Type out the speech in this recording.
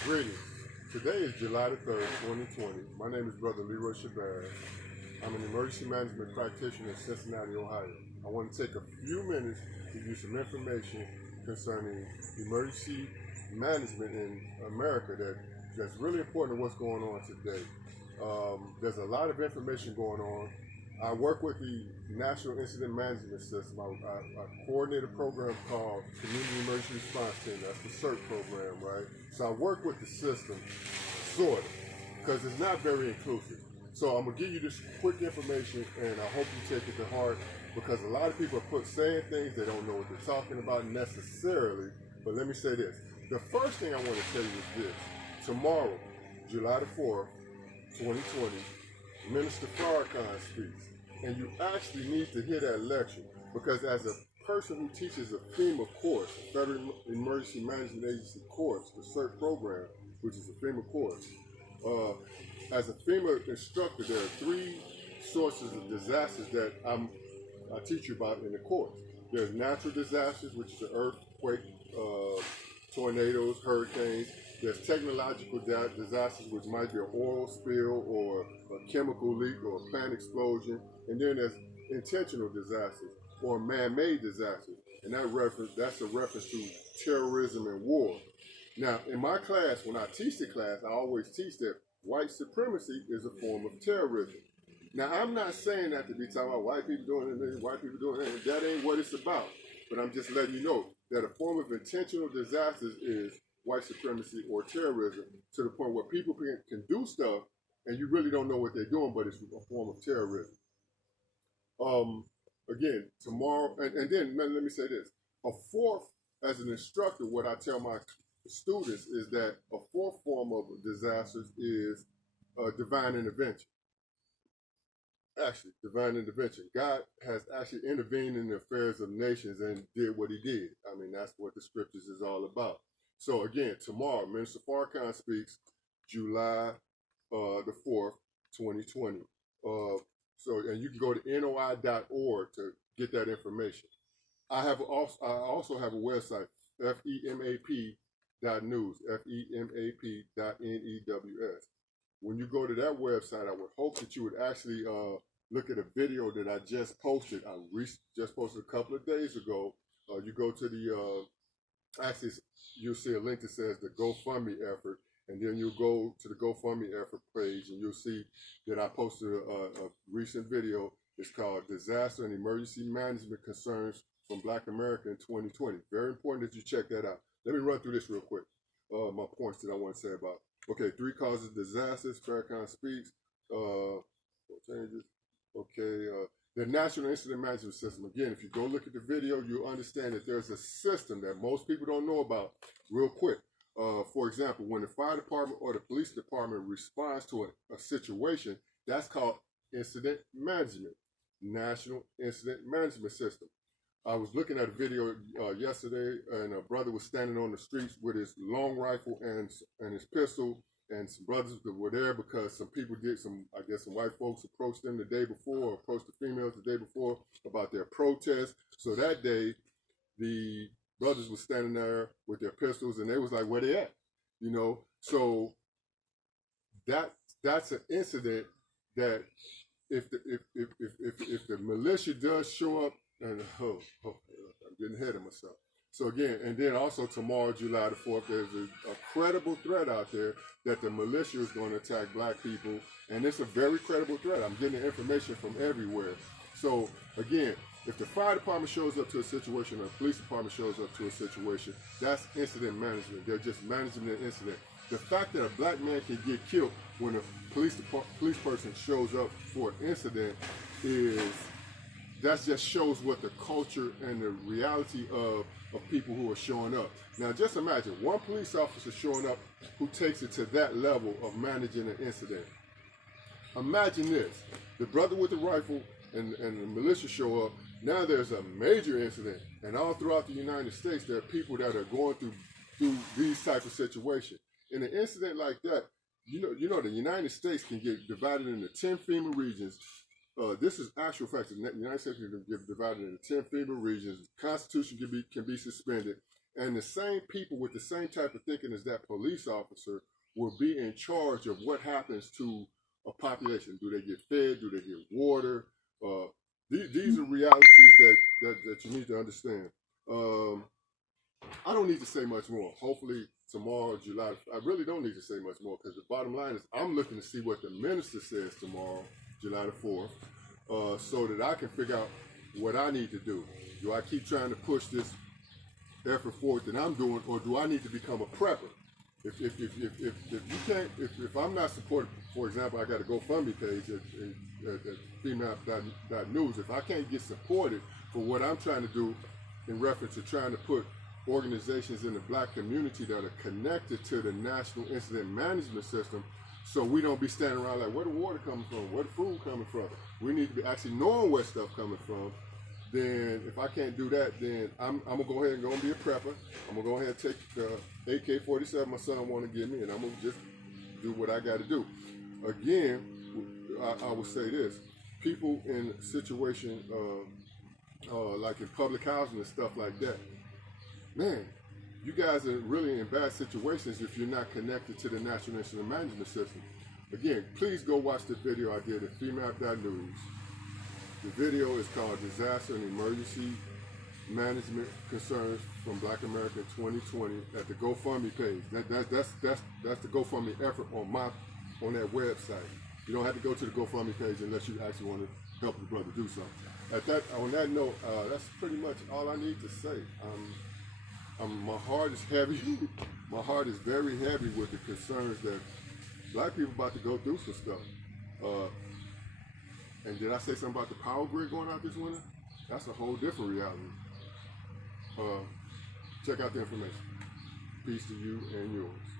Greetings. Today is July the 3rd, 2020. My name is Brother Leroy Shabazz. I'm an emergency management practitioner in Cincinnati, Ohio. I want to take a few minutes to give you some information concerning emergency management in America that's really important to what's going on today. There's a lot of information going on. I work with the National Incident Management System. I coordinate a program called Community Emergency Response Team. That's the CERT program, right? So I work with the system, sort of, because it's not very inclusive. So I'm going to give you this quick information, and I hope you take it to heart, because a lot of people are saying things, they don't know what they're talking about necessarily. But let me say this. The first thing I want to tell you is this. Tomorrow, July the 4th, 2020, Minister Farrakhan speaks. And you actually need to hear that lecture, because as a person who teaches a FEMA course, Federal Emergency Management Agency course, the CERT program, which is a FEMA course, as a FEMA instructor, there are three sources of disasters that I teach you about in the course. There's natural disasters, which is the earthquake, tornadoes, hurricanes. There's technological disasters, which might be an oil spill or a chemical leak or a plant explosion. And then there's intentional disasters or man-made disasters. And that's a reference to terrorism and war. Now, in my class, when I teach the class, I always teach that white supremacy is a form of terrorism. Now, I'm not saying that to be talking about white people doing this, white people doing that. That ain't what it's about. But I'm just letting you know that a form of intentional disasters is white supremacy or terrorism, to the point where people can do stuff and you really don't know what they're doing, but it's a form of terrorism. Again, tomorrow, and then let me say this. A fourth, as an instructor, what I tell my students is that a fourth form of disasters is divine intervention. Actually, divine intervention. God has actually intervened in the affairs of nations and did what he did. I mean, that's what the scriptures is all about. So again, tomorrow, Minister Farrakhan speaks, July the 4th, 2020. And you can go to noi.org to get that information. I also have a website, FEMAP.news, FEMAP.news. When you go to that website, I would hope that you would actually look at a video that I just posted. I just posted a couple of days ago. You go to the actually, you'll see a link that says the GoFundMe effort, and then you'll go to the GoFundMe effort page, and you'll see that I posted a recent video. It's called Disaster and Emergency Management Concerns from Black America in 2020. Very important that you check that out. Let me run through this real quick, my points that I want to say about. Okay, 3 causes of disasters, Farrakhan speaks. Changes. Okay, the National Incident Management System. Again, if you go look at the video, you'll understand that there's a system that most people don't know about real quick. For example, when the fire department or the police department responds to a situation, that's called incident management, National Incident Management System. I was looking at a video yesterday, and a brother was standing on the streets with his long rifle and his pistol, and some brothers that were there because some people some white folks approached them the day before, or approached the females the day before about their protest. So that day, the brothers were standing there with their pistols, and they was like, where they at? You know, so that's an incident that if the militia does show up, and I'm getting ahead of myself. So again, and then also tomorrow, July the 4th, there's a credible threat out there that the militia is going to attack black people, and it's a very credible threat. I'm getting the information from everywhere. So again, if the fire department shows up to a situation, or the police department shows up to a situation, that's incident management. They're just managing the incident. The fact that a black man can get killed when a police person shows up for an incident that just shows what the culture and the reality of people who are showing up. Now just imagine one police officer showing up who takes it to that level of managing an incident. Imagine this, the brother with the rifle and the militia show up. Now there's a major incident, and all throughout the United States there are people that are going through these type of situations. In an incident like that, you know the United States can get divided into 10 FEMA regions. This is actual facts. The United States can get divided into 10 FEMA regions. The Constitution can be suspended. And the same people with the same type of thinking as that police officer will be in charge of what happens to a population. Do they get fed? Do they get water? These are realities that you need to understand. I don't need to say much more. Hopefully tomorrow, July, I really don't need to say much more, because the bottom line is I'm looking to see what the minister says tomorrow, July the 4th, so that I can figure out what I need to do. Do I keep trying to push this effort forward that I'm doing, or do I need to become a prepper? If you can't, if I'm not supported, for example, I got a GoFundMe page at FEMAP.news. If I can't get supported for what I'm trying to do in reference to trying to put organizations in the black community that are connected to the National Incident Management System, so we don't be standing around like, where the water coming from, where the food coming from. We need to be actually knowing where stuff coming from. Then if I can't do that, then I'm gonna go ahead and go and be a prepper. I'm gonna go ahead and take the AK-47 my son want to give me, and I'm gonna just do what I got to do. Again, I will say this: people in a situation like in public housing and stuff like that, man, you guys are really in bad situations if you're not connected to the National Incident Management System. Again, please go watch the video I did at FEMAP.news. The video is called Disaster and Emergency Management Concerns from Black America in 2020 at the GoFundMe page. That's the GoFundMe effort on that website. You don't have to go to the GoFundMe page unless you actually want to help your brother do something. On that note, that's pretty much all I need to say. My heart is heavy. My heart is very heavy with the concerns that black people about to go through some stuff. And did I say something about the power grid going out this winter? That's a whole different reality. Check out the information. Peace to you and yours.